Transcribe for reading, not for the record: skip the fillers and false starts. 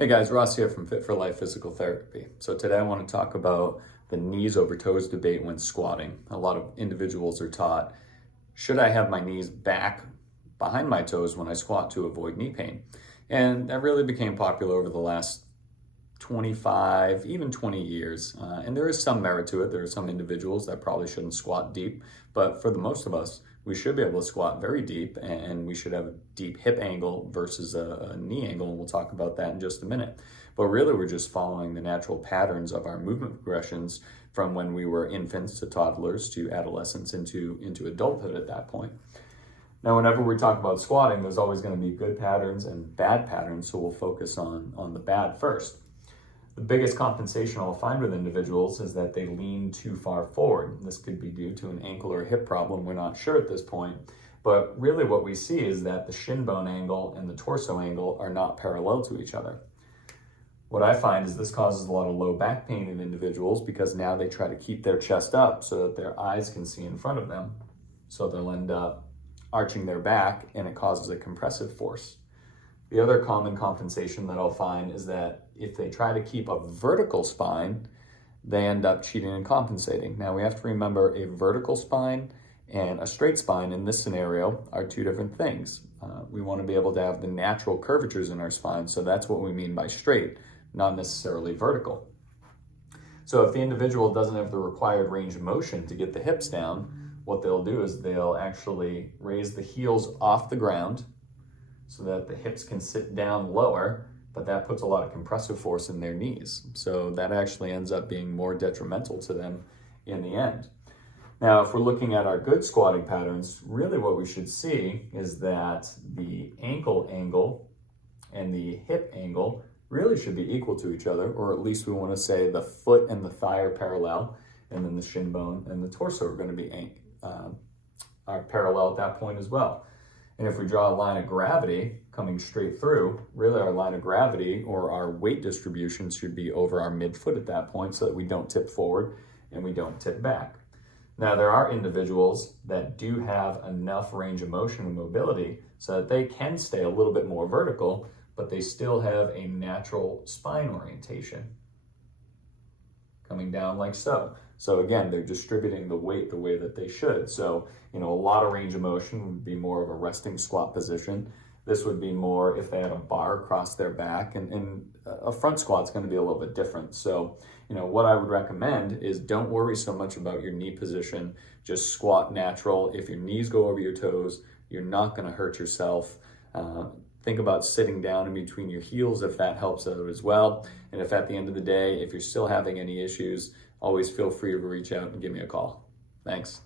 Hey guys, Ross here from Fit for Life Physical Therapy. So today I want to talk about the knees over toes debate when squatting. A lot of individuals are taught, should I have my knees back behind my toes when I squat to avoid knee pain? And that really became popular over the last 25, even 20 years. And there is some merit to it. There are some individuals that probably shouldn't squat deep, but for the most of us, we should be able to squat very deep, and we should have a deep hip angle versus a knee angle, and we'll talk about that in just a minute. But really, we're just following the natural patterns of our movement progressions from when we were infants to toddlers to adolescents into adulthood at that point. Now, whenever we talk about squatting, there's always going to be good patterns and bad patterns, so we'll focus on the bad first. The biggest compensation I'll find with individuals is that they lean too far forward. This could be due to an ankle or hip problem, we're not sure at this point. But really what we see is that the shin bone angle and the torso angle are not parallel to each other. What I find is this causes a lot of low back pain in individuals because now they try to keep their chest up so that their eyes can see in front of them. So they'll end up arching their back, and it causes a compressive force. The other common compensation that I'll find is that if they try to keep a vertical spine, they end up cheating and compensating. Now we have to remember a vertical spine and a straight spine in this scenario are two different things. We want to be able to have the natural curvatures in our spine, so that's what we mean by straight, not necessarily vertical. So if the individual doesn't have the required range of motion to get the hips down, what they'll do is they'll actually raise the heels off the ground so that the hips can sit down lower, but that puts a lot of compressive force in their knees. So that actually ends up being more detrimental to them in the end. Now, if we're looking at our good squatting patterns, really what we should see is that the ankle angle and the hip angle really should be equal to each other, or at least we want to say the foot and the thigh are parallel, and then the shin bone and the torso are going to be are parallel at that point as well. And if we draw a line of gravity coming straight through, really our line of gravity or our weight distribution should be over our midfoot at that point so that we don't tip forward and we don't tip back. Now, there are individuals that do have enough range of motion and mobility so that they can stay a little bit more vertical, but they still have a natural spine orientation coming down like so. So again, they're distributing the weight the way that they should. So, a lot of range of motion would be more of a resting squat position. This would be more if they had a bar across their back, and a front squat's going to be a little bit different. So, what I would recommend is don't worry so much about your knee position. Just squat natural. If your knees go over your toes, you're not going to hurt yourself. Think about sitting down in between your heels if that helps out as well. And if at the end of the day, if you're still having any issues, always feel free to reach out and give me a call. Thanks.